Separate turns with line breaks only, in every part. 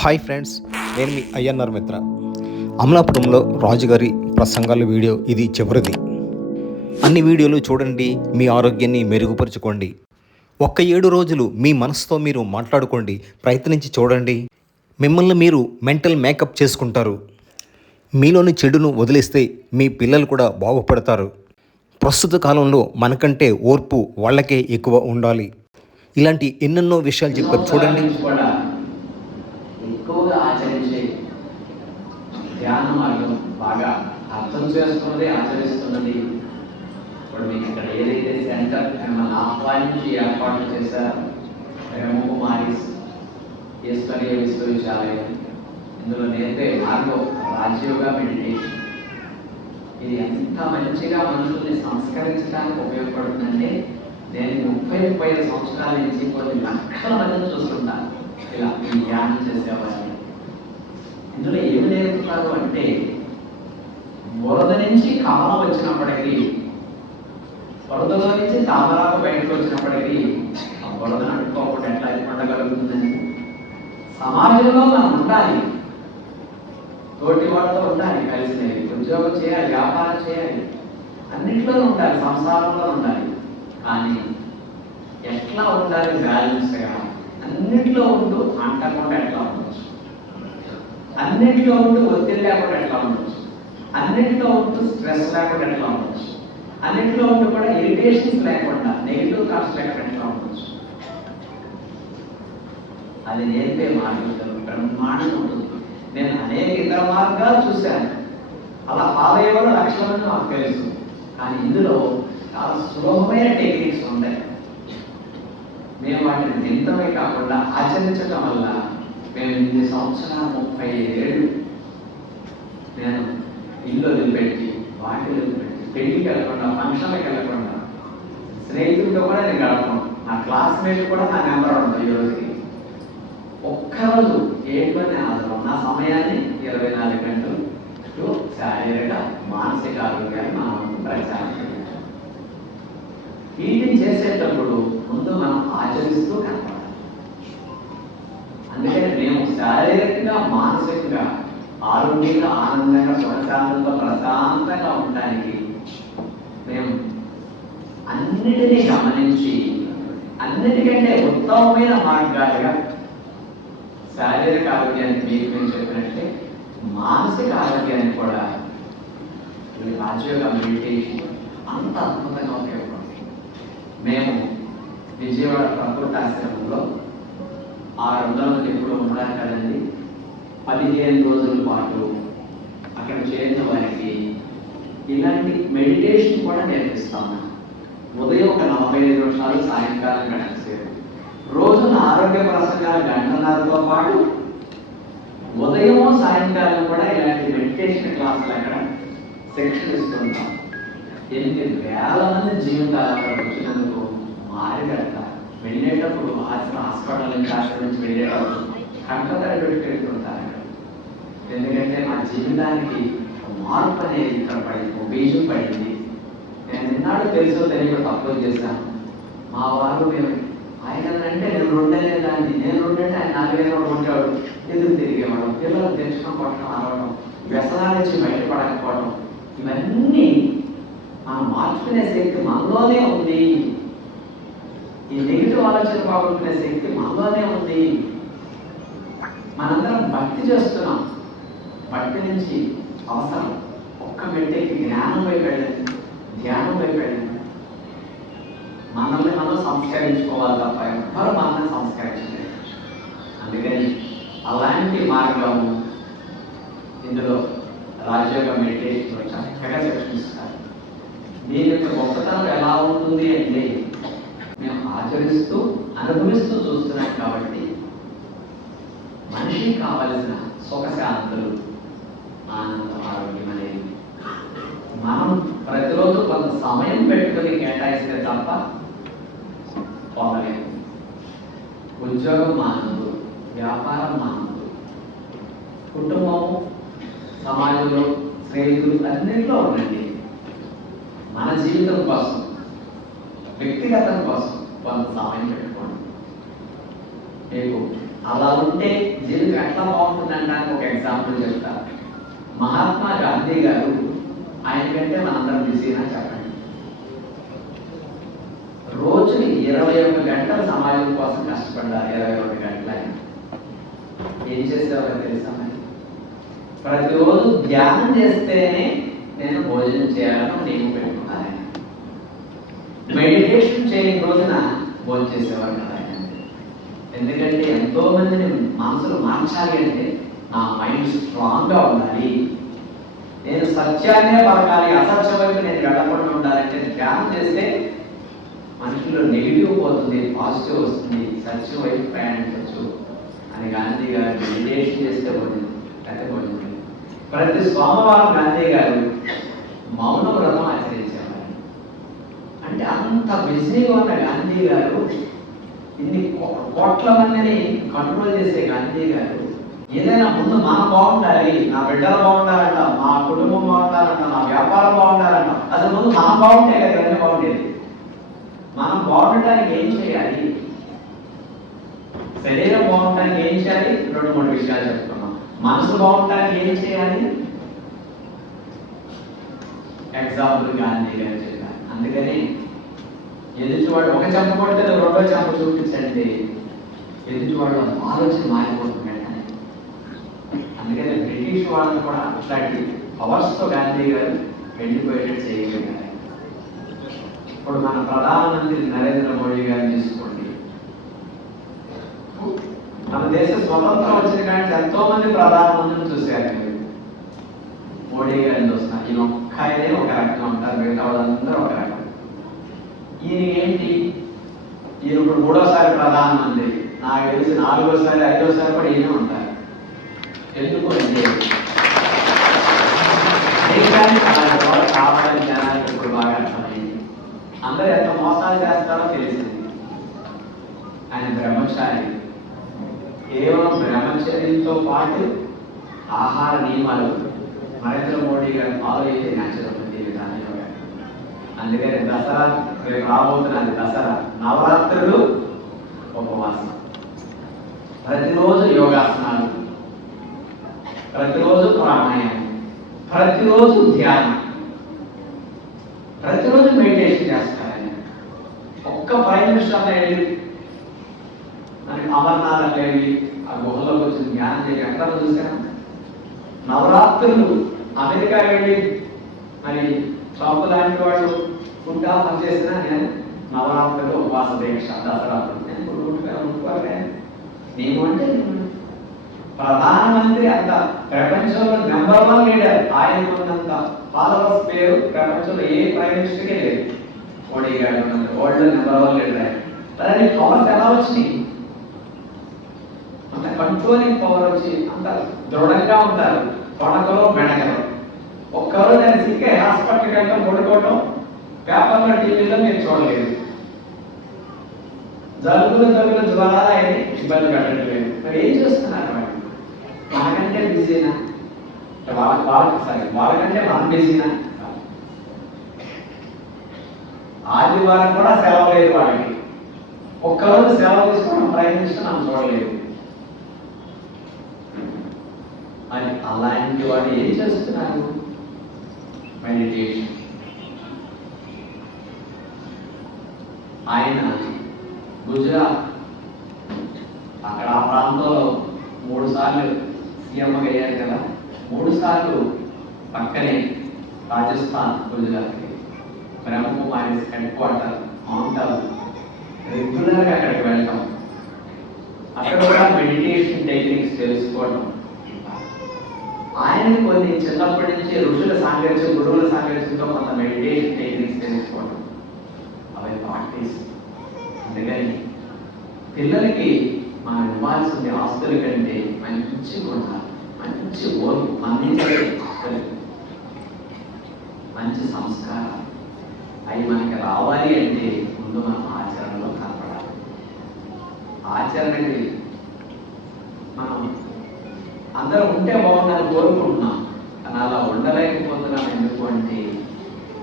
Hi friends నేను మీ అయ్యన్నర్ మిత్ర. అమలాపురంలో రాజుగారి ప్రసంగాల వీడియో ఇది చివరిది. అన్ని వీడియోలు చూడండి మీ ఆరోగ్యాన్ని మెరుగుపరుచుకోండి. ఒక్క ఏడు రోజులు మీ మనసుతో మీరు మాట్లాడుకోండి ప్రయత్నించి చూడండి. మిమ్మల్ని మీరు మెంటల్ మేకప్ చేసుకుంటారు. మీలోని చెడును వదిలేస్తే మీ పిల్లలు కూడా బాగుపడతారు. ప్రస్తుత కాలంలో మనకంటే ఓర్పు వాళ్ళకే ఎక్కువ ఉండాలి. ఇలాంటి ఎన్నెన్నో విషయాలు చెప్పారు చూడండి
కూడా ఎక్కువగా ఆచరించే ధ్యాన మార్గం బాగా అర్థం ఆచరిస్తున్నది. ఇప్పుడు మీకు ఇక్కడ ఏదైతే సెంటర్ మిమ్మల్ని ఆహ్వానించి ఏర్పాటు చేశారో బ్రహ్మకుమారిస్ ఈశ్వరీయ విశ్వవిద్యాలయం. ఇందులో నేర్పే మార్గం రాజయోగా మెడిటేషన్ ఇది ఎంత మంచిగా మనుషుల్ని సంస్కరించడానికి ఉపయోగపడుతుందంటే నేను ముప్పై ముప్పై ఐదు సంవత్సరాల నుంచి కొన్ని లక్షల మందిని చూస్తుంటాను ఇలా ధ్యానం చేసేవాడిని. ఇందులో ఏమి నేర్పుతారు అంటే బురద నుంచి కాలం వచ్చినప్పటికీ వరదలో నుంచి తామరాకు బయటకు వచ్చినప్పటికీ ఆ వరదను అడుక్కోకుండా ఎట్లా ఉండగలుగుతుందని సమాజంలో మనం ఉండాలి. తోటి వాళ్ళతో ఉండాలి కలిసి ఉద్యోగం చేయాలి వ్యాపారం చేయాలి. అన్నింటిలో ఉండాలి సంసారంలో ఉండాలి. కానీ ఎట్లా ఉండాలి బ్యాలెన్స్గా అన్నింటిలో ఉంటూ అంటకుండా ఎట్లా ఉండొచ్చు? అన్నింటిలో ఉంటూ ఒత్తిడి లేకుండా ఎట్లా ఉండొచ్చు? అన్నింటిలో ఉంటూ స్ట్రెస్ లేకుండా ఎట్లా ఉండొచ్చు? అన్నింటిలో ఉంటూ కూడా ఇరిటేషన్స్ లేకుండా నెగిటివ్ థాట్స్ లేకుండా ఎట్లా ఉండొచ్చు? అది నేర్పే మార్గం బ్రహ్మాండం ఉంటుంది. నేను అనేక ఇతర మార్గాలు చూశాను. అలా ఫాలో అయ్యేవాళ్ళు లక్షల మంది నాకు తెలుసు. కానీ ఇందులో చాలా సులభమైన టెక్నిక్స్ ఉన్నాయి మేము వాటిని నింతమే కాకుండా ఆచరించడం వల్ల మేము ఇన్ని సంవత్సరాలు ముప్పై ఏళ్ళు నేను ఇల్లు వదిలిపెట్టి వాటిని వదిలిపెట్టి పెళ్ళికి వెళ్ళకుండా ఫంక్షన్లకు వెళ్ళకుండా స్నేహితులతో కూడా నేను గడపను. నా క్లాస్మేట్ కూడా నా నెంబర్ ఉండదు ఈ రోజుకి. ఒక్కరోజు ఏంటనే అవసరం నా సమయాన్ని ఇరవై నాలుగు గంటలు శారీరక మానసిక ఆరోగ్యాన్ని మనం ప్రచారం వీటిని చేసేటప్పుడు ముందు మనం ఆచరిస్తూ కనపడాలి. అందుకని మేము శారీరకంగా మానసికంగా ఆరోగ్యంగా ఆనందంగా ప్రశాంతంగా ప్రశాంతంగా ఉండడానికి మేము అన్నిటినీ గమనించి అన్నిటికంటే ఉత్తమమైన మార్గాలుగా శారీరక ఆరోగ్యాన్ని మీకు మేము చెప్పినట్టే మానసిక ఆరోగ్యాన్ని కూడా రాజయోగ మెడిటేషన్ అంత అద్భుతంగా ఉపయోగపడుతుంది. మేము విజయవాడ ప్రకృతి ఆశ్రమంలో ఆరు వందల మంది ఎప్పుడు ఉండడానికి పదిహేను రోజుల పాటు అక్కడ చేరిన వారికి ఇలాంటి మెడిటేషన్ కూడా నేర్పిస్తాను ఉదయం ఒక నలభై ఐదు నిమిషాలు సాయంకాలం గంట రోజున ఆరోగ్య ప్రసంగాల గంటన్నరతో పాటు ఉదయం సాయంకాలం కూడా ఇలాంటి మెడిటేషన్ క్లాసులు అక్కడ శిక్షణ ఇస్తున్నాం ఎనిమిది వేల మంది జీవితాలు అక్కడ వచ్చినందుకు మారిగడతారు వెళ్ళేటప్పుడు హాస్పిటల్ నుంచి హాస్పిటల్ నుంచి వెళ్ళేటప్పుడు కంటతర వెళ్తుంటారు ఎందుకంటే మా జీవితానికి మార్పు అనేది ఇక్కడ పడింది బీజం పడింది. నేను నిన్నాడు తెలుసో తెలియక తప్పులు చేశాను. మా వారు మేము ఆయన అంటే నేను రెండేళ్ళే దాన్ని నేను రెండంటే ఆయన నాలుగైదు ఉంటాడు ఎదురు తిరిగేవాడు. పిల్లలు తెచ్చుకొని కొట్టడం అలవడం వ్యసనాల నుంచి బయటపడకపోవడం ఇవన్నీ మనం మార్చుకునే శక్తి మనలోనే ఉంది. ఈ నెగిటివ్ ఆలోచన బాగుంటున్న శక్తి మనలోనే ఉంది. మనందరం భక్తి చేస్తున్నాం. పట్టు నుంచి అవసరం. ఒక్క మెట్టేకి జ్ఞానం వైపు వెళ్ళండి ధ్యానం వైపు వెళ్ళండి మనల్ని మనం సంస్కరించుకోవాలి తప్ప ఎవరు మనల్ని సంస్కరించలేదు అందుకని అలాంటి మార్గము ఇందులో రాజయోగ మెడిటేషన్ చక్కగా చర్చిస్తారు? దీని యొక్క గొప్పతనం ఎలా ఉంటుంది అంటే మేము ఆచరిస్తూ అనుభవిస్తూ చూస్తున్నాం కాబట్టి మనిషికి కావలసిన సుఖశాంతులు ఆనందం ఆరోగ్యం అనేది. మనం ప్రతిరోజు కొంత సమయం పెట్టుకొని కేటాయిస్తే తప్ప పొందలేము ఉద్యోగం మానదు వ్యాపారం మానదు. కుటుంబం సమాజంలో స్నేహితులు అన్నింటిలో ఉండండి. మన జీవితం కోసం వ్యక్తిగతం కోసం కొంత సమయం పెట్టుకోండి. మీకు అలా ఉంటే జీవితం ఎట్లా బాగుంటుంది అనడానికి ఒక ఎగ్జాంపుల్ చెప్తారు మహాత్మా గాంధీ గారు ఆయన కంటే మనందరం బిజీనా చెప్పండి. రోజుని ఇరవై ఒక్క గంటల సమాజం కోసం కష్టపడ్డారు ఇరవై ఒక్క గంటలు ఆయన. ఏం చేసేవారో తెలుసా ప్రతిరోజు ధ్యానం చేస్తేనే నేను భోజనం చేయాలని నేను పెట్టుకున్నాను మెడిటేషన్ చేయని రోజున భోజనం చేసేవారు కదా ఆయన. ఎందుకంటే ఎంతో మందిని మనసులు మార్చాలి అంటే నా మైండ్ స్ట్రాంగ్గా ఉండాలి. నేను సత్యాన్నే పలకాలి అసత్యం వైపు నేను వెళ్ళకుండా ఉండాలంటే ధ్యానం చేస్తే మనుషుల్లో నెగిటివ్ పోతుంది పాజిటివ్ వస్తుంది సత్యం వైపు ప్రయాణించవచ్చు అని గాంధీ గారు మెడిటేషన్ చేస్తే పోతుంది కథ పోతుంది. ప్రతి సోమవారం గాంధీ గారు మౌన వ్రతం ఆచరించేవారు. అంటే అంత బిజీగా ఉన్న గాంధీ గారు ఇన్ని కోట్ల మందిని కంట్రోల్ చేసే గాంధీ గారు ఏదైనా ముందు మనం బాగుండాలి నా బిడ్డలు బాగుండాలంట మా కుటుంబం బాగుండాలంట నా వ్యాపారం బాగుండాలంట అసలు ముందు మనం బాగుంటే కదా ఇవన్నీ బాగుండేది మనం బాగుండటానికి ఏం చేయాలి? శరీరం బాగుండటానికి ఏం చేయాలి? రెండు మూడు విషయాలు చెప్తున్నాం. మనసు బాగుండటానికి ఏం చేయాలి? ఎగ్జాంపుల్ గాంధీ గారు చెప్పారు. అందుకని ఎదుటివాడు ఒక చెంప కొడితే రెండో చెంప చూపించండి. ఎదుటివాడు ఆలోచన మారిపోతుంది. బ్రిటిష్ కూడా అట్లాంటి పవర్స్తో గాంధీ గారు వెళ్ళిపోయేటట్టు చేయగలిగారు. ఇప్పుడు మన ప్రధానమంత్రి నరేంద్ర మోడీ గారిని తీసుకోండి. మన దేశ స్వతంత్రం వచ్చిన కానీ ఎంతో మంది ప్రధానమంత్రిని చూశారు. మీరు. మోడీ గారిని చూస్తున్నా ఈయన ఒక్క ఆయనే ఒక రకంగా ఉంటారు మిగతా వాళ్ళందరూ ఒక రకం ఈయన ఏంటి? ఈయన ఇప్పుడు మూడోసారి ప్రధానమంత్రి. నాకు తెలిసి నాలుగోసారి ఐదోసారి కూడా ఈయన ఉంటారు. ఎందుకు అంటే దేశానికి కావాలని జనానికి ఇప్పుడు బాగా అర్థమైంది అందరూ ఎంత మోసాలు చేస్తారో తెలిసింది ఆయన బ్రహ్మచారి కేవలం బ్రహ్మచర్యంతో పాటు ఆహార నియమాలు నరేంద్ర మోడీ గారు ఫాలో అయితే న్యాచురల్ జీవితాన్ని అందుకని దసరా రేపు రాబోతున్నది దసరా నవరాత్రులు ఉపవాసం ప్రతిరోజు యోగాసనాలు ప్రతిరోజు ప్రాణాయామం. ప్రతిరోజు ధ్యానం ప్రతిరోజు మెడిటేషన్ చేస్తారు ఆయన ఒక్క ప్రైమ్ మినిస్టర్ వెళ్ళి మరి అమర్నాథ్ వెళ్ళి ఆ గుహలోకి వచ్చి ధ్యానం చేసి ఎక్కడ చూసాను నవరాత్రులు అమెరికా వెళ్ళి మరి షాపు లాంటి వాళ్ళు ఫుడ్గా పనిచేసిన నేను నవరాత్రులు ఉపవాస దీక్ష దసరా నేను ఇప్పుడు ఉంటున్నా, ఉంటుకోవాలి. నేను అంటే నేను. ప్రధానమంత్రి అంత ప్రపంచంలో నెంబర్ వన్ లీడర్ ఆయన ఉన్నంత ఫాలోవర్స్ పేరు ప్రపంచంలో ఏ ప్రైమ్ మినిస్టర్కే లేదు. మోడీ గారు ఉన్నంత వరల్డ్ నెంబర్ వన్ లీడర్ ఆయన. అలానే పవర్స్ ఎలా వచ్చినాయి అంత కంట్రోలింగ్ పవర్ వచ్చి అంత దృఢంగా ఉంటారు. కొనకలో మెడకలో. ఒక్కరోజు నేను సిక్కే హాస్పిటల్కి వెళ్ళడం పడుకోవటం పేపర్లో టీవీలో మీరు చూడలేదు. జలుబులు జలుబులు జ్వరాలు ఆయన ఇబ్బంది పెట్టట్లేదు. మరి ఏం చేస్తున్నారు వాళ్ళు? మనకంటే బిజీనా వాళ్ళకి వాళ్ళకి సరే వాళ్ళకంటే మనం బిజీనా ఆదివారం కూడా సెలవు లేదు వాళ్ళకి. ఒక్కరోజు సెలవు తీసుకోవడం ప్రైమ్ మనం చూడలేదు. అని అలాంటి వాడు ఏం చేస్తున్నారు మెడిటేషన్ ఆయన గుజరాత్ అక్కడ ఆ ప్రాంతంలో మూడు సార్లు సీఎం అయ్యారు కదా? మూడు సార్లు పక్కనే రాజస్థాన్ గుజరాత్కి. బ్రహ్మకుమారి హెడ్ క్వార్టర్ మౌంట్ రెగ్యులర్గా అక్కడికి వెళ్ళటం. అక్కడ కూడా మెడిటేషన్ టెక్నిక్స్ తెలుసుకోవడం ఆయన కొన్ని చిన్నప్పటి నుంచి ఋషుల సాంగత్యం గురువుల సాంగత్యంతో కొంత మెడిటేషన్ టెక్నిక్స్ తెలుసుకోవడం అవి ప్రాక్టీస్. అందుకని పిల్లలకి మనం ఇవ్వాల్సింది ఆస్తుల కంటే మంచి గుణాలు. మంచి ఓర్పు అందించలేదు మంచి సంస్కారం అవి మనకి రావాలి అంటే ముందు మనం ఆచరణలో కనపడాలి ఆచరణకి మనం అందరం ఉంటే బాగుందని కోరుకుంటున్నాం కానీ అలా ఉండలేకపోతున్నాం ఎందుకు అంటే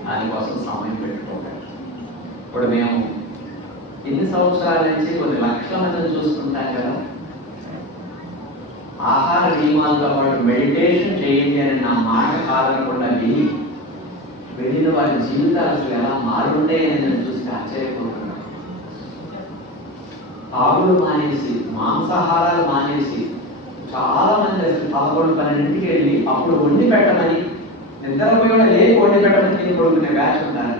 దానికోసం సమయం పెట్టుకోవాలి ఇప్పుడు మేము ఎన్ని సంవత్సరాల నుంచి కొన్ని లక్షల మంది చూసుకుంటాం కదా ఆహార నియమాలతో పాటు మెడిటేషన్ చేయండి అని నా మాట కాదనకుండా విని వెళ్ళిన వారి జీవితాలు అసలు ఎలా మారుంటాయని నేను చూసి ఆశ్చర్యపోతున్నాను. తాగుడు మానేసి మాంసాహారాలు మానేసి చాలా మంది అసలు పదకొండు పన్నెండింటికి వెళ్ళి అప్పుడు వండి పెట్టమని నిద్రపోయి కూడా లేని వండి పెట్టమని నేను కొడుకునే బ్యాచ్ ఉంటాను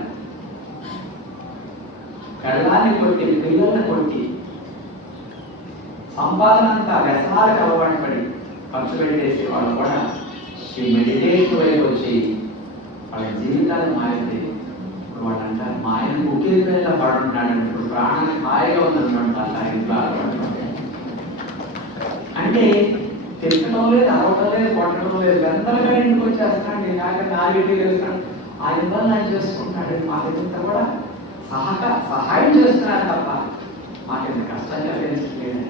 కళ్ళాన్ని కొట్టి పిల్లల్ని కొట్టి సంపాదన అంతా వ్యసనాలకు అలవాటు పడి ఖర్చు పెట్టేసి వాళ్ళు కూడా ఈ మెడిటేషన్ వైపు వచ్చి వాళ్ళ జీవితాలు మారితే ఇప్పుడు వాళ్ళు అంటారు మా ఆయన ఉక్కిరి పిల్లల పడుంటాడు ఇప్పుడు ప్రాణాన్ని హాయిగా ఉందన్నమాట అలా ఇంట్లో అంటే తిట్టడం లేదు అరవడం లేదు కొట్టడం లేదు వెందలుగా ఇంటికి వచ్చేస్తున్నాడు నేను కాక నాలుగింటికి వెళ్తున్నాడు ఆ ఇబ్బంది ఆయన చేసుకుంటాడు మాకింత కూడా సహక సహాయం చేస్తున్నాడు తప్ప మాకింత కష్టం కలిగించట్లేదు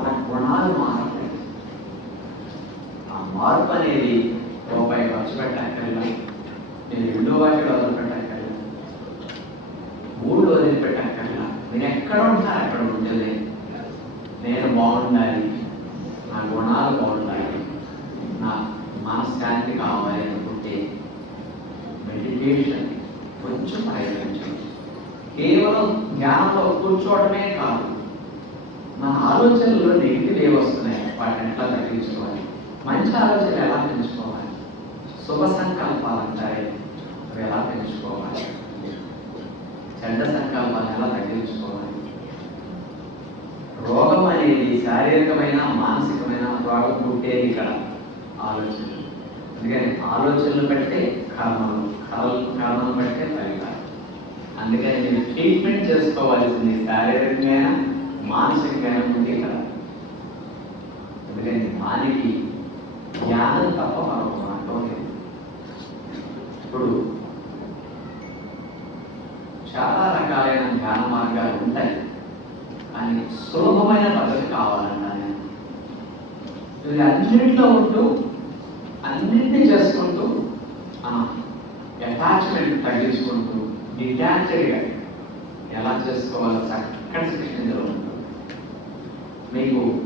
అలా గుణాలు మారట్లేదు ఆ మార్పు అనేది రూపాయి ఖర్చు పెట్టక్కర్లా నేను రెండో వాటిలో వదిలిపెట్టక్కర్లా మూడు వదిలిపెట్టక్కర్లా నేను ఎక్కడ ఉంటాను అక్కడ ఉంటుంది నేను బాగుండాలి నా గుణాలు బాగుండాలి నా మనశ్శాంతి కావాలి అనుకుంటే మెడిటేషన్ కొంచెం ప్రయత్నించండి. కేవలం ధ్యానంలో కూర్చోవడమే కాదు మన ఆలోచనలో నెగిటివ్ ఏ వస్తున్నాయి వాటిని ఎట్లా తగ్గించుకోవాలి? మంచి ఆలోచన ఎలా పెంచుకోవాలి? శుభ సంకల్పాలు ఉంటాయి అవి ఎలా పెంచుకోవాలి? చెడ్డ సంకల్పాలు ఎలా తగ్గించుకోవాలి? రోగం అనేది శారీరకమైన మానసికమైన రోగం పుట్టేది ఇక్కడ ఆలోచన అందుకని ఆలోచనలు బట్టే కర్మలు కర్మలు కర్మలు బట్టే ఫలితాలు. అందుకని మీరు ట్రీట్మెంట్ చేసుకోవాల్సింది మానసిక మానసికమైన ఉంది కదా. ఎందుకంటే దానికి జ్ఞానం తప్ప మరొక మార్గం లేదు. ఇప్పుడు చాలా రకాలైన ధ్యాన మార్గాలు ఉంటాయి. కానీ సులభమైన పద్ధతి కావాలన్నాను ఇది అన్నింటిలో ఉంటూ అన్నింటినీ చేసుకుంటూ అటాచ్మెంట్ తగ్గించుకుంటూ డిటాచ్డ్గా ఎలా చేసుకోవాలో చక్కటి శిక్షణ జరుగుతుంది మీకు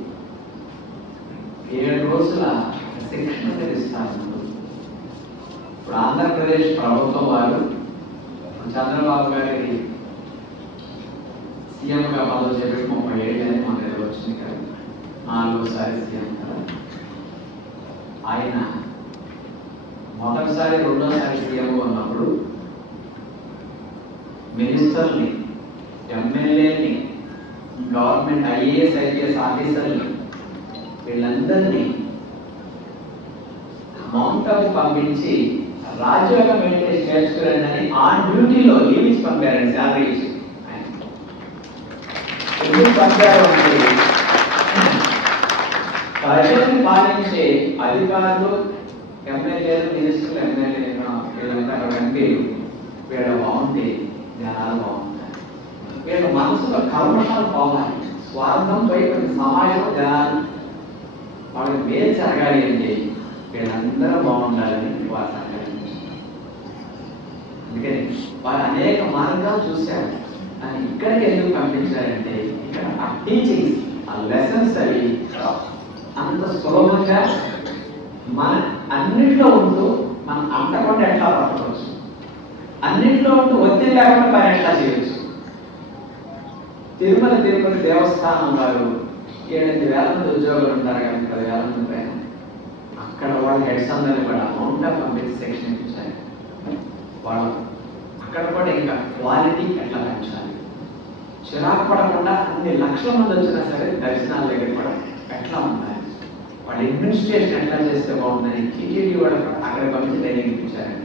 ఏడు రోజుల శిక్షణ తెలుస్తాను. ఇప్పుడు ఆంధ్రప్రదేశ్ ప్రభుత్వం వారు చంద్రబాబు గారికి సీఎంగా పదవి చేపట్టి ముప్పై ఏళ్ళు అని మన దగ్గర వచ్చింది కదా. నాలుగోసారి సీఎం కదా. ఆయన మొదటిసారి రెండోసారి సీఎం ఉన్నప్పుడు మినిస్టర్ని ఎమ్మెల్యేని గవర్నమెంట్ ఐఏఎస్ ఐపీఎస్ ఆఫీసర్లు వీళ్ళందరినీ మౌంటాకు పంపించి రాజ్యాంగ మెడిటేషన్ నేర్చుకురండి అని ఆన్ డ్యూటీలో లీవ్ ఇచ్చి పంపారండి శాలరీ ఇచ్చి. పంపారు అంటే ప్రజల్ని పాలించే అధికారులు ఎమ్మెల్యేలు మినిస్టర్లు ఎమ్మెల్యేలు వీళ్ళంతా అక్కడ ఎంపీలు వీళ్ళ బాగుంటే జనాలు బాగుంటాయి వీళ్ళ మనసులో కల్మషాలు పోవాలి. స్వార్థం పోయి కొంచెం సమాజంలో జనాలి వాళ్ళకి మేలు జరగాలి అంటే వీళ్ళందరూ బాగుండాలని వారు సహకరించారు. అందుకని వారు అనేక మార్గాలు చూశారు. అని ఇక్కడికి ఎందుకు పంపించారంటే ఇక్కడ ఆ టీచింగ్స్ ఆ లెసన్స్ అవి అంత సులభంగా మన అన్నింటిలో ఉంటూ మనం అంతకుండా ఎట్లా పట్టుకోవచ్చు అన్నింటిలో ఉంటూ ఒత్తిడి లేకుండా పని ఎట్లా చేయొచ్చు? తిరుమల తిరుపతి దేవస్థానం వారు ఏడెనిమిది వేల మంది ఉద్యోగులు ఉంటారు కానీ పదివేల మంది పైన అక్కడ వాళ్ళ హెడ్స్ అందరినీ కూడా అమౌంట్ ఆఫ్ పంపించి సెక్షన్ ఇచ్చారు. వాళ్ళు అక్కడ కూడా ఇంకా క్వాలిటీ ఎట్లా పెంచాలి? చిరాకు పడకుండా అన్ని లక్షల మంది వచ్చినా సరే దర్శనాల దగ్గర కూడా ఎట్లా ఉండాలి? వాళ్ళ అడ్మినిస్ట్రేషన్ ఎట్లా చేస్తే బాగుందని టీటీడీ కూడా అక్కడ పంపించి ట్రైనింగ్ ఇప్పించారండి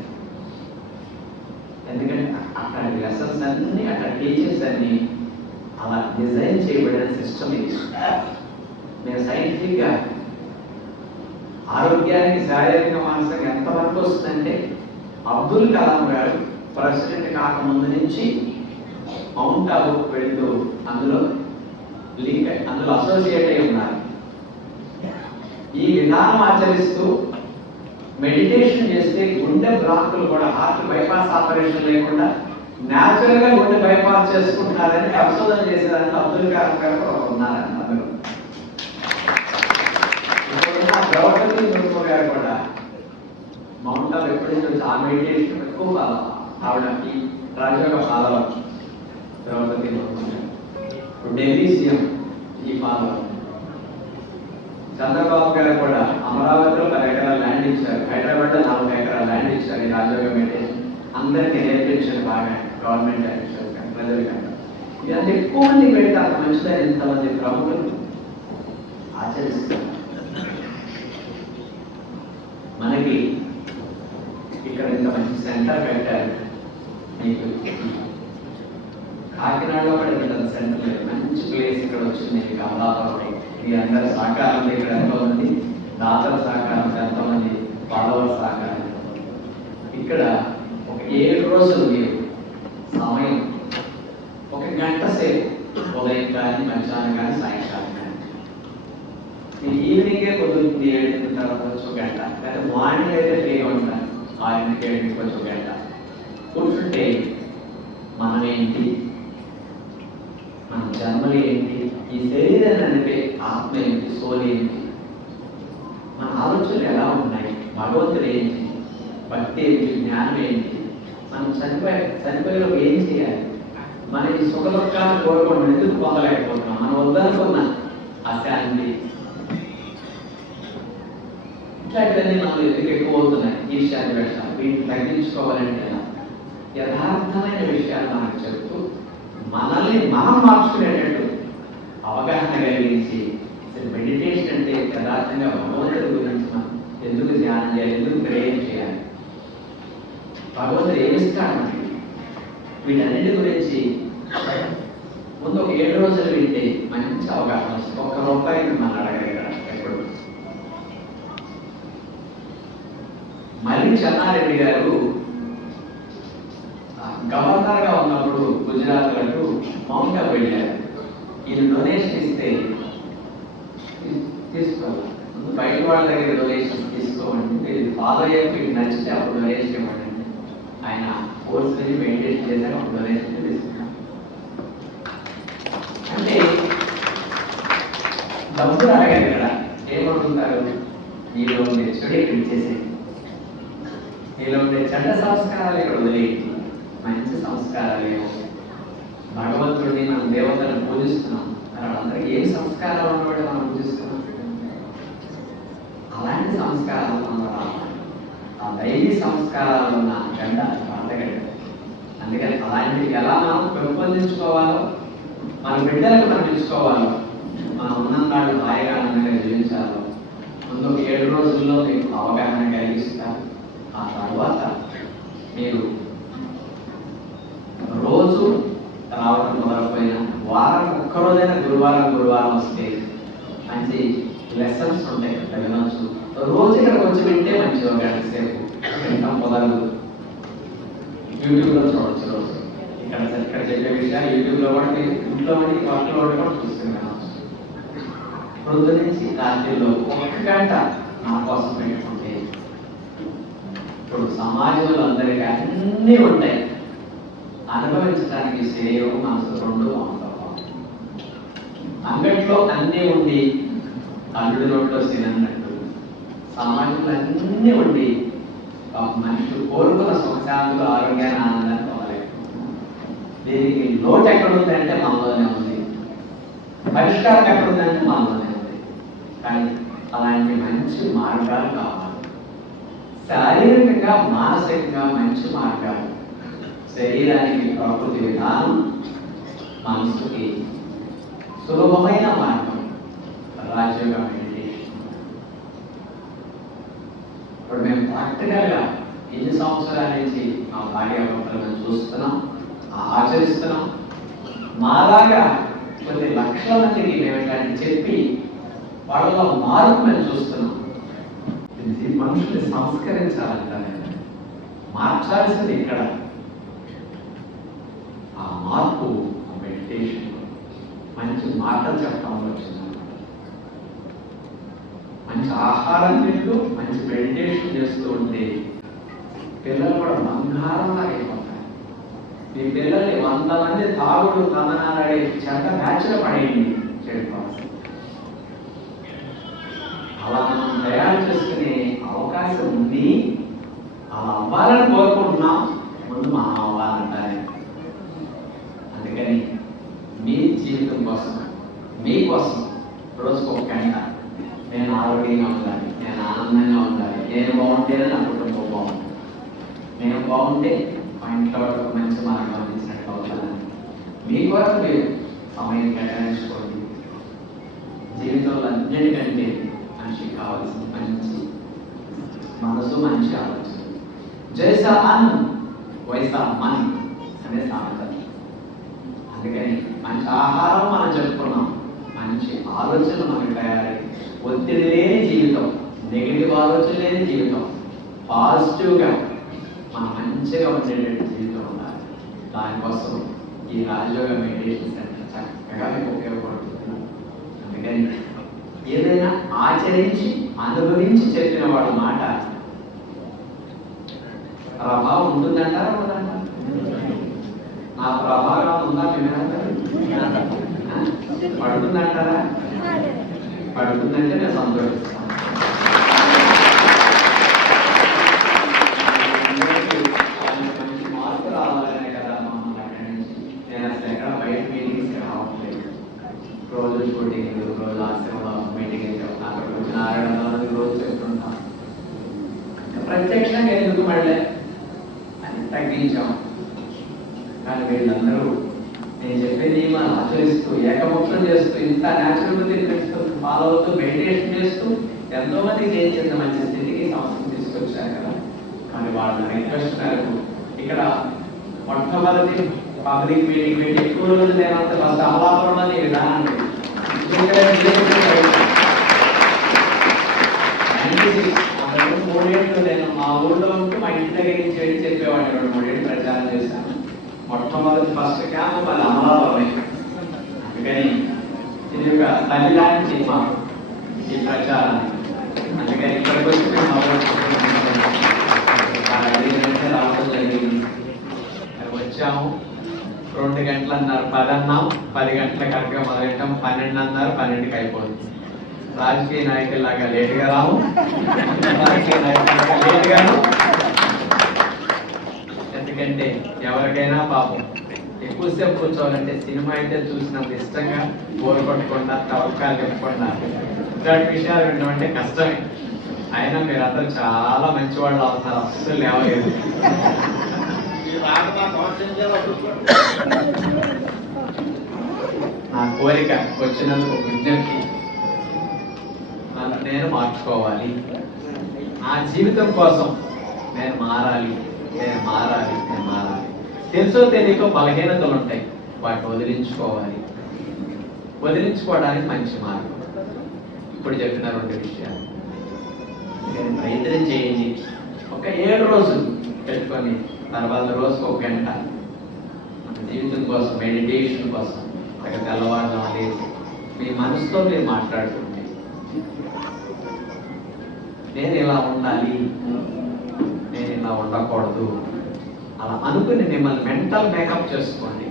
ఎందుకంటే అక్కడ లెసన్స్ అన్ని అక్కడ టీచర్స్ అన్ని అలా డిజైన్ చేయబడిన సిస్టమ్ ఇది. మేము సైంటిఫిక్గా ఆరోగ్యానికి శారీరక మానసిక ఎంతవరకు వస్తుందంటే అబ్దుల్ కలాం గారు ప్రెసిడెంట్ కాకముందు నుంచి మౌంట్ ఆబుకు వెళుతూ అందులో లింక్ అందులో అసోసియేట్ అయి ఉన్నారు. ఈ విధానం ఆచరిస్తూ మెడిటేషన్ చేస్తే గుండె బ్లాక్లు కూడా హార్ట్ బైపాస్ ఆపరేషన్ లేకుండా న్యాచురల్గా గుండె బైపాస్ చేసుకుంటున్నారని పరిశోధన చేసేదానికి అబ్దుల్ కలాం గారు కూడా ఉన్నారంట అందులో ద్రౌపది ముర్ము గారు కూడా మౌంట్ ఆఫ్ ఎప్పటి నుంచి వచ్చి ఆ మెడిటేషన్ ఎక్కువ ఫాలో ఆవిడ రాజయోగ ఫాలో ద్రౌపది ముర్ము ఢిల్లీ సీఎం ఈ ఫాలో చంద్రబాబు గారు కూడా అమరావతిలో పది ఎకరాల ల్యాండ్ ఇచ్చారు. హైదరాబాద్లో నాలుగు ఎకరాల ల్యాండ్ ఇచ్చారు ఈ రాజయోగ మెడిటేషన్ అందరికీ నేర్పించారు బాగా గవర్నమెంట్ ఆఫీసర్స్ కానీ ప్రజలు కానీ ఇదంతా ఎక్కువ మంది పెడితే అంత మంచిదని ఇంతమంది ప్రముఖులు ఆచరిస్తారు. మనకి ఇక్కడ ఇంత మంచి సెంటర్ పెట్టారు. మీకు కాకినాడలో కూడా ఇంత సెంటర్ లేదు. మంచి ప్లేస్ ఇక్కడ వచ్చింది. మీకు అమలాపురం. మీ అందరి సహకారం ఇక్కడ ఎంతోమంది. దాతల సహకారం ఎంతోమంది ఫాలోవర్ సహకారం ఇక్కడ ఒక ఏడు రోజులు మీరు సమయం ఒక గంట సేపు ఉదయం కానీ మధ్యాహ్నం కానీ సాయంకాలం కానీ మీ ఈవినింగే కుదురుతుంది ఏడింటి తర్వాత వచ్చి ఒక గంట లేదా మార్నింగ్ అయితే ఫ్రీగా ఉంటాను ఆరింటికి ఏడింటికి వచ్చి ఒక గంట. కూర్చుంటే మనం ఏంటి? మన జన్మలు ఏంటి? ఈ శరీరాన్ని నడిపే ఆత్మ ఏంటి? సోల్ ఏంటి? మన ఆలోచనలు ఎలా ఉన్నాయి? భగవంతుడు ఏంటి? భక్తి ఏంటి? జ్ఞానం ఏంటి? మనం చనిపోయే చనిపోయేలోపు ఏం చేయాలి? మన ఈ సుఖ దుఃఖాలను కోరుకోవడం ఎందుకు పొందలేకపోతున్నాం? మనం వద్దనుకున్న ఆ శాంతి. ఇట్లాంటివన్నీ మనం ఎందుకు ఎక్కువ అవుతున్నాయి? ఈర్ష్యాది వేషాలు వీటిని తగ్గించుకోవాలంటే యథార్థమైన విషయాలు మనకు చెప్తూ మనల్ని మనం మార్చుకునేటట్టు అవగాహన కలిగించి మెడిటేషన్ అంటే యథార్థంగా భగవంతుడి గురించి మనం ఎందుకు ధ్యానం చేయాలి? ఎందుకు ప్రేయం చేయాలి? భగవంతుడు ఏమిస్తాడు వీటన్నిటి గురించి ముందు ఒక ఏడు రోజులు వింటే మంచి అవగాహన వస్తుంది. ఒక్క రూపాయి మనం అడగలిగారు ఎప్పుడు? మళ్ళీ చెన్నారెడ్డి గారు గవర్నర్గా ఉన్నప్పుడు గుజరాత్లకు మౌంట్ ఆబు వెళ్ళారు. ఈయన డొనేషన్ ఇస్తే తీసుకోవాలి. బయట వాళ్ళ దగ్గర డొనేషన్ తీసుకోమంటే ఫాలో అయ్యాక మీకు నచ్చితే అప్పుడు డొనేషన్ ఇవ్వండి ఆయన కోర్స్ మెయింటైన్ చేశారు. అప్పుడు డొనేషన్ తీసుకున్నాం అంటే డబ్బులు అడగండి కదా ఏమనుకుంటారు నీలో ఉండే చెడు ఇక్కడ ఇచ్చేసేయండి ఉండే చెడ్డ సంస్కారాలు ఇక్కడ వదిలేయండి మంచి సంస్కారాలు ఏమో భగవంతుడిని మనం దేవతలను పూజిస్తున్నాం వాళ్ళందరికీ ఏ సంస్కారాలు ఉన్నవాడు మనం పూజిస్తున్నాం అలాంటి సంస్కారాలు మనం ఆ దైవీ సంస్కారాలు ఉన్న గంట పండగడ్డ అందుకని అలాంటివి ఎలా మనం పెంపొందించుకోవాలో మన బిడ్డలకు మనం ఇచ్చుకోవాలో మనం ఉన్ననాడు హాయిగా ఆనందంగా జీవించాలో ముందు ఒక ఏడు రోజుల్లో మీకు అవగాహన కలిగిస్తాను ఆ తర్వాత మీరు రోజు రావడం మొదలుపోయిన వారం ఒక్క రోజైనా గురువారం గురువారం వస్తే మంచి లెసన్స్ ఉంటాయి. ఇక్కడ వినొచ్చు. రోజు ఇక్కడ కొంచెం వింటే మంచి ఒక గంట సేపు వింటాం కుదరదు. యూట్యూబ్లో చూడొచ్చు రోజు. ఇక్కడ ఇక్కడ చెప్పే విషయాలు యూట్యూబ్లో కూడా మీరు ఇంట్లో ఉండి వాటిలో కూడా చూస్తున్నాను ప్రొద్దు నుంచి రాత్రిలో ఒక్క గంట నా కోసం పెట్టుకుంటే ఇప్పుడు సమాజంలో అందరికీ అన్నీ ఉంటాయి. అనుభవించడానికి శరీరం మనసు రెండు అవసరం అంగట్లో అన్నీ ఉండి అల్లుడి నోట్లో తినన్నట్టు సమాజంలో అన్నీ ఉండి ఒక మనిషి కోరుకున్న సుఖశాంతులు ఆరోగ్యాన్ని ఆనందాన్ని పొందలేదు దీనికి లోటు ఎక్కడ ఉందంటే మనలోనే ఉంది. పరిష్కారం ఎక్కడ ఉందంటే మనలోనే కానీ అలాంటి మంచి మార్గాలు కావాలి శారీరకంగా మానసికంగా మంచి మార్గాలు. శరీరానికి ప్రకృతి విధానం మనసుకి సులభమైన మార్గం రాజయోగ మెడిటేషన్ ఇప్పుడు మేము ప్రాక్టికల్గా ఎన్ని సంవత్సరాల నుంచి మా భార్య భర్తలను చూస్తున్నాం ఆచరిస్తున్నాం. మాలాగా కొన్ని లక్షల మందికి మేము ఇట్లాంటి చెప్పి వాళ్ళలో మార్పు మేము చూస్తున్నాం. ఇది మనుషుల్ని సంస్కరించాలంట నేను. మార్చాల్సింది ఇక్కడ. ఆ మార్పు మెడిటేషన్ మంచి మాటలు చెప్పడంలో వచ్చింది. మంచి ఆహారం తింటూ మంచి మెడిటేషన్ చేస్తూ ఉంటే పిల్లలు కూడా బంగారంలా అయిపోతారు. మీ పిల్లల్ని వంద మంది తాగుడు తందనాడే చెడ్డ బ్యాచ్లో పడేయండి చెడిపోవాలి అలా మనం తయారు అవ్వాలని కోరుకుంటున్నాం ముందు మనం అవ్వాలంటారే అందుకని మీ జీవితం కోసం కోసం రోజుకు ఒక గంట నేను ఆరోగ్యంగా ఉండాలి నేను ఆనందంగా ఉండాలి నేను బాగుంటేనే నా కుటుంబం బాగుంటుంది. నేను బాగుంటే మా ఇంట్లో వాళ్ళకి మంచి మార్గం అందించినట్టు అవుతాను మీ కొరకు మీరు సమయం కేటాయించుకోండి. జీవితంలో అన్నిటికంటే మనిషికి కావాల్సింది మంచి మనసు మంచి ఆలోచన. జైసా అన్ వైసా మన్ అనే సామెత అందుకని మంచి ఆహారం మనం చెప్పుకున్నాం మంచి ఆలోచనలు మనకు తయారై ఒత్తిడి లేని జీవితం నెగిటివ్ ఆలోచన లేని జీవితం పాజిటివ్గా మనం మంచిగా ఉండేటట్టు జీవితం ఉండాలి. దానికోసం ఈ రాజయోగ మెడిటేషన్ సెంటర్ చక్కగా మీకు ఉపయోగపడుతుంది. అందుకని ఏదైనా ఆచరించి అనుభవించి చెప్పిన వాడి మాట ప్రభావం ఉంటుందంటారా నా ప్రభావం ఉందా మేము పడుతుందంటారా? పడుతుందంటే నేను సంతోషిస్తాను రోజు షూటింగ్ లాస్ట్ టైం మీటింగ్ అక్కడికి వచ్చిన ఆరు వందల రోజు చెప్తుంటాం ప్రత్యక్షంగా ఎందుకు మళ్ళీ అని తగ్గించాం కానీ వీళ్ళందరూ నేను చెప్పేది మనం ఆచరిస్తూ ఏకముఖం చేస్తూ ఇంత న్యాచురల్ తెలుస్తూ ఫాలో అవుతూ మెడిటేషన్ చేస్తూ ఎంతో మంది చేసిన మంచి స్థితికి సంస్థ తీసుకొచ్చారు కదా కానీ వాళ్ళ రిక్వెస్ట్ మేరకు ఇక్కడ మొట్టమొదటి పబ్లిక్ మీటింగ్ పెట్టి ఎక్కువ రోజులు లేనంత ఫస్ట్ అమలాపురంలో ఈ విధానాన్ని మూడేళ్ళు నేను మా ఊళ్ళో ఉంటూ మా ఇంటి దగ్గర నుంచి వెళ్ళి చెప్పేవాడిని రెండు మూడేళ్ళు ప్రచారం చేశాను మొట్టమొదటి ఫస్ట్ క్యాంప్ మరి అమలాపురమే అందుకని ఇది ఒక ఈ ప్రచారం అందుకని ఇక్కడికి వచ్చి పది అన్నాం పది గంటల కరెక్ట్గా మొదలెట్టాం. పన్నెండు అన్నారు పన్నెండుకి అయిపోతుంది. రాజకీయ నాయకుల్లాగా లేటుగా రాము రాజకీయ నాయకుల్లాగా లేటుగాను ఎందుకంటే ఎవరికైనా పాపం. ఎక్కువసేపు కూర్చోవాలంటే సినిమా అయితే చూసినంత ఇష్టంగా బోర్ కొట్టకుండా తవ్వకాలు చెప్పకుండా ఇలాంటి విషయాలు వినడం కష్టమే. అయినా మీరు అందరూ చాలా మంచివాళ్ళు అవుతున్నారు. అస్సలు లేవలేదు. నా కోరిక వచ్చినందుకు విజ్ఞప్తి. నన్ను నేను మార్చుకోవాలి. నా జీవితం కోసం నేను మారాలి. నేను మారాలి. నేను మారాలి. తెలుసో తెలియకో బలహీనతలు ఉంటాయి. వాటిని వదిలించుకోవాలి. వదిలించుకోవడానికి మంచి మార్గం. ఇప్పుడు చెప్పిన రెండు విషయాలు. ప్రయత్నం చేయండి. ఒక ఏడు రోజులు పెట్టుకొని తర్వాత రోజుకు ఒక గంట. జీవితం కోసం మెడిటేషన్ కోసం ఒక తెల్లవారుజాము లేచి మీ మనసుతో మీరు మాట్లాడుతుంటే నేను ఇలా ఉండాలి నేను ఇలా ఉండకూడదు అలా అనుకుని మిమ్మల్ని మెంటల్ మేకప్ చేసుకోండి.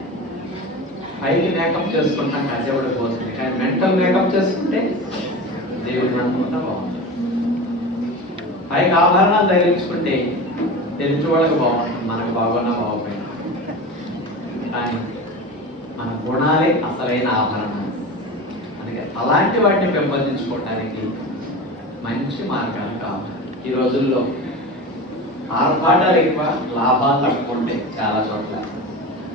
పైకి మేకప్ చేసుకుంటాం కసేపడి పోతుంది కానీ మెంటల్ మేకప్ చేసుకుంటే దేవుడిని అనుకుంటా బాగుంటుంది. పైకి ఆభరణాలు ధరించుకుంటే తెలిసిన వాళ్ళకి బాగుంటుంది మనకు బాగున్నా బాగుపోయినా. కానీ మన గుణాలే అసలైన ఆభరణాలు అందుకే అలాంటి వాటిని పెంపొందించుకోవడానికి మంచి మార్గాలు కావాలి. ఈ రోజుల్లో ఆర్భాటాలు ఎక్కువ లాభాలు తక్కువ ఉంటాయి చాలా చోట్ల.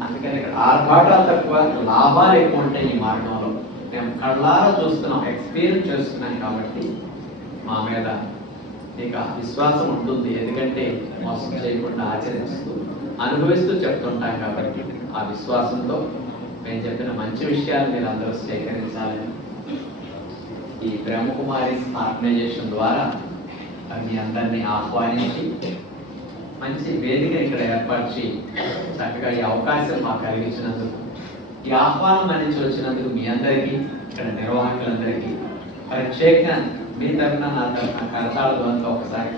అందుకని ఇక్కడ ఆర్భాటాలు తక్కువ లాభాలు ఎక్కువ ఉంటాయి ఈ మార్గంలో. మేము కళ్ళారా చూస్తున్నాం ఎక్స్పీరియన్స్ చేస్తున్నాం కాబట్టి మా మీద ఇక విశ్వాసం ఉంటుంది. ఎందుకంటే మోసం చేయకుండా ఆచరిస్తూ అనుభవిస్తూ చెప్తుంటాం కాబట్టి ఆ విశ్వాసంతో మేము చెప్పిన మంచి విషయాలు మీరు అందరూ స్వీకరించాలని ఈ బ్రహ్మకుమారి ఆర్గనైజేషన్ ద్వారా మీ అందరినీ ఆహ్వానించి మంచి వేదిక ఇక్కడ ఏర్పరిచి చక్కగా ఈ అవకాశం మాకు కలిగించినందుకు ఈ ఆహ్వానం అందించి వచ్చినందుకు మీ అందరికీ ఇక్కడ నిర్వాహకులందరికీ ప్రత్యేకంగా మీ తరఫున నా తరఫున కరతాళ ధ్వనితో ఒకసారి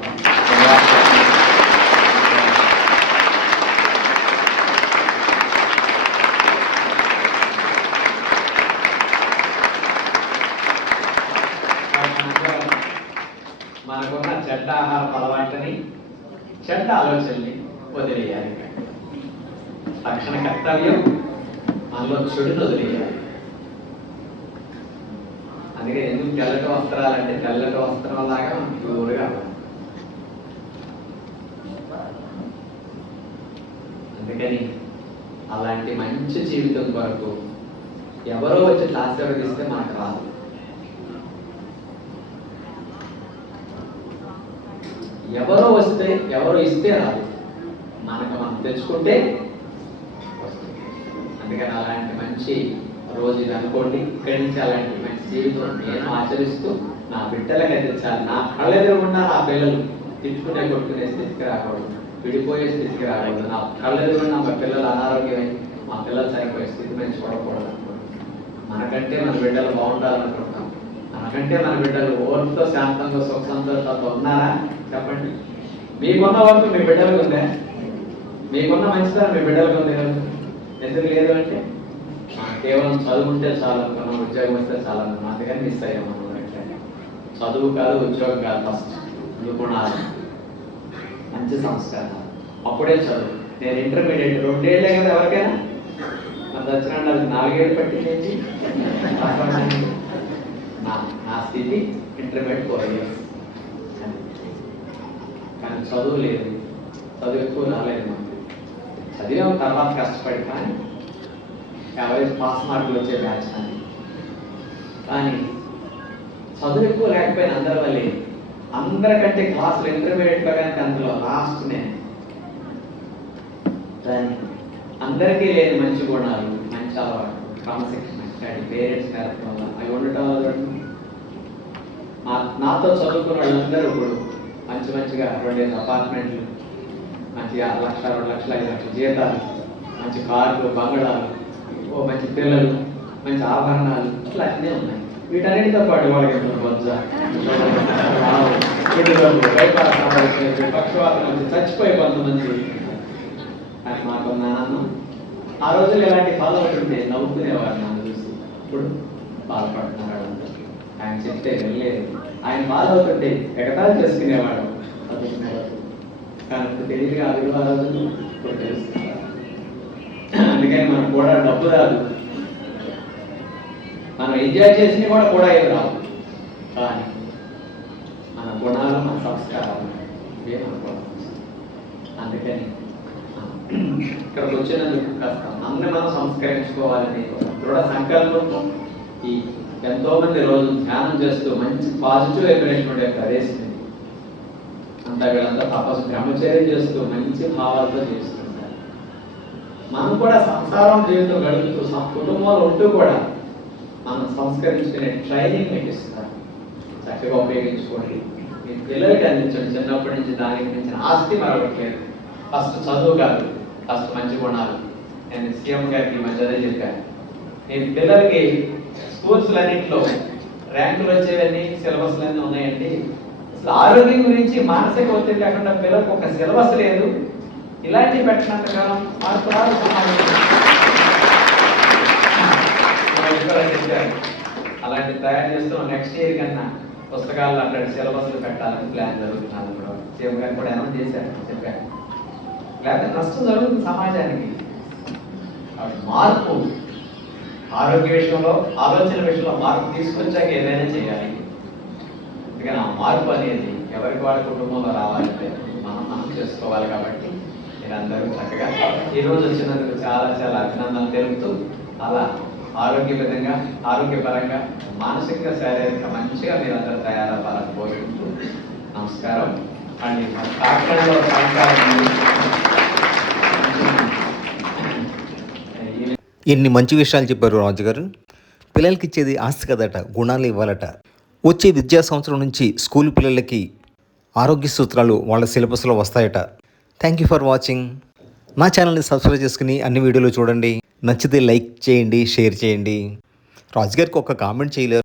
మనకున్న చెడ్డ ఆహార అలవాట్లని చెడ్డ ఆలోచనని వదిలేయాలి. తక్షణ కర్తవ్యం మనలో చెడును వదిలేయాలి. అందుకే ఎందుకు తెల్లటి వస్త్రాలంటే తెల్లటి వస్త్రం లాగా ప్యూర్గా అందుకని అలాంటి మంచి జీవితం కొరకు ఎవరో వచ్చి ఆశీర్వదిస్తే మనకు రాదు. ఎవరో వస్తే ఎవరో ఇస్తే రాదు. మనకు మనం తెచ్చుకుంటే వస్తుంది. అందుకని అలాంటి మంచి రోజు ఇది అనుకోండి. ఇక్కడి నుంచి అలాంటి జీవితం నేను ఆచరిస్తూ నా బిడ్డలకు అందించాలి నా కళ్ళెదురుగుండా నా పిల్లలు తిట్టుకునే కొట్టుకునే స్థితికి రాకూడదు. విడిపోయే స్థితికి రాకూడదు. నా కళ్ళెదురుగుండా మా పిల్లలు అనారోగ్యమై మా పిల్లలు చనిపోయే స్థితి మేము చూడకూడదు మనకంటే మన బిడ్డలు బాగుండాలనుకుంటాం మనకంటే మన బిడ్డలు ఓర్పుతో శాంతంగా సుఖ సంతోషాలతో ఉన్నారా? చెప్పండి. మీకున్న వరకు మీ బిడ్డలకు ఉందా? మీకున్న మంచిదా మీ బిడ్డలకు ఉంది ఎందుకు లేదు అంటే? కేవలం చదువు ఉంటే చాలు అనుకున్నాం ఉద్యోగం వస్తే చాలు అనుకున్నాం. అందుకని మిస్ అయ్యాం మనం చదువు కాదు ఉద్యోగం కాదు ఫస్ట్ గుణాలు మంచి సంస్కారం. అప్పుడే చదువు. నేను ఇంటర్మీడియట్ రెండేళ్ళే కదా ఎవరికైనా? మన అది నాలుగేళ్ళు పట్టింది నా నా స్థితి ఇంటర్మీడియట్ ఫోర్ ఇయర్స్ కానీ చదువు లేదు. చదువు ఎక్కువ రాలేదు మాకు. చదివాం తర్వాత కష్టపడి కానీ యావరేజ్ పాస్ మార్కులు వచ్చే బ్యాచ్ అని కానీ చదువు ఎక్కువ లేకపోయిన అందరి వల్ల. అందరికంటే క్లాసులు ఇంటర్మీడియట్ పడడానికి అందులో లాస్ట్ నేను కానీ అందరికీ లేని మంచి గుణాలు మంచి అలవాటు క్రమశిక్షణ కానీ పేరెంట్స్ నేర్పడం వల్ల అవి ఉండటం వల్ల నా నాతో చదువుకున్న వాళ్ళందరూ ఇప్పుడు మంచి మంచిగా రెండేసి అపార్ట్మెంట్లు మంచిగా లక్ష రెండు లక్షల ఐదు లక్షల జీతాలు మంచి కార్లు బంగళాలు ఓ మంచి పిల్లలు మంచి ఆభరణాలు ఇట్లా అన్నీ ఉన్నాయి. వీటన్నిటితో పాటు వాళ్ళకి బొజ్జ బైపాస్ ఆపరేషన్, పక్షవాతం చచ్చిపోయి కొంతమంది అని మాకు నాన్న ఆ రోజులు ఇలాంటి ఫాలో అవుతుంటే నవ్వుకునేవాడు నన్ను చూసి. ఇప్పుడు బాధపడుతున్నారు ఆయన చెప్తే వెళ్ళలేదు ఆయన బాధ అవుతుంటే ఎగతాలు చేసుకునేవాడు కానీ ఇప్పుడు తెలియదు ఆ విలువ ఆ రోజులు ఇప్పుడు తెలుస్తుంది. అందుకని మనకు కూడా డబ్బు రాదు. మనం ఎంజాయ్ చేసినవి కూడా కూడా ఏమి రావు. కానీ మన గుణాలు మన సంస్కారాలు ఇవే మన అందుకని ఇక్కడికి వచ్చినందుకు కాస్త అన్ని మనం సంస్కరించుకోవాలని దృఢ సంకల్పంతో ఈ ఎంతో మంది రోజు ధ్యానం చేస్తూ మంచి పాజిటివ్ అయిపోయినటువంటి ప్రదేశం అంతా వీళ్ళంతా తపస్సు బ్రహ్మచర్యం చేస్తూ మంచి భావాలతో చేస్తూ మనం కూడా సంసారం జీవితం గడుపుతూ కుటుంబాలు కుటుంబంలో ఉంటూ కూడా మనం సంస్కరించుకునే ట్రైనింగ్ మీకు ఇస్తున్నారు. చక్కగా ఉపయోగించుకోండి. మీ పిల్లలకి అందించండి. చిన్నప్పటి నుంచి దానికి మించిన ఆస్తి మరొకట్లేదు ఫస్ట్ చదువు కాదు ఫస్ట్ మంచి గుణాలు. నేను సీఎం గారికి ఈ చెప్పాను. నేను పిల్లలకి స్కూల్స్ అన్నింటిలో ర్యాంకులు వచ్చేవన్నీ సిలబస్లు అన్నీ ఉన్నాయండి. అసలు ఆరోగ్యం గురించి మానసిక ఒత్తిడి లేకుండా పిల్లలకు ఒక సిలబస్ లేదు. ఇలాంటివి పెట్టినంత కాలం మార్పు రాదు అలాంటివి తయారు చేస్తూ నెక్స్ట్ ఇయర్ కన్నా పుస్తకాలు అట్లాంటి సిలబస్లు పెట్టాలని ప్లాన్ జరుగుతున్నాను కూడా. సీఎం గారు కూడా అనౌన్స్ చేశారు చెప్పారు. లేకపోతే నష్టం జరుగుతుంది సమాజానికి. మార్పు ఆరోగ్య విషయంలో ఆలోచన విషయంలో మార్పు తీసుకొచ్చాక ఏదైనా చేయాలి. అందుకని ఆ మార్పు అనేది ఎవరికి వాళ్ళ కుటుంబంలో రావాలంటే మనం మనం చేసుకోవాలి కాబట్టి మీరందరూ చక్కగా ఈరోజు వచ్చినందుకు చాలా చాలా అభినందనలు తెలుపుతూ అలా ఆరోగ్య విధంగా ఆరోగ్యపరంగా మానసికంగా శారీరక మంచిగా మీరందరూ తయారవ్వాలని కోరుకుంటూ నమస్కారం. అండి మా కాకినాడలో
ఎన్ని మంచి విషయాలు చెప్పారు రాజు గారు. పిల్లలకి ఇచ్చేది ఆస్తి కదట గుణాలు ఇవ్వాలట. వచ్చే విద్యా సంవత్సరం నుంచి స్కూల్ పిల్లలకి ఆరోగ్య సూత్రాలు వాళ్ళ సిలబస్లో వస్తాయట. థ్యాంక్ యూ ఫర్ వాచింగ్ నా ఛానల్ని సబ్స్క్రైబ్ చేసుకుని అన్ని వీడియోలు చూడండి. నచ్చితే లైక్ చేయండి షేర్ చేయండి. రాజుగారికి ఒక కామెంట్ చేయలేరు.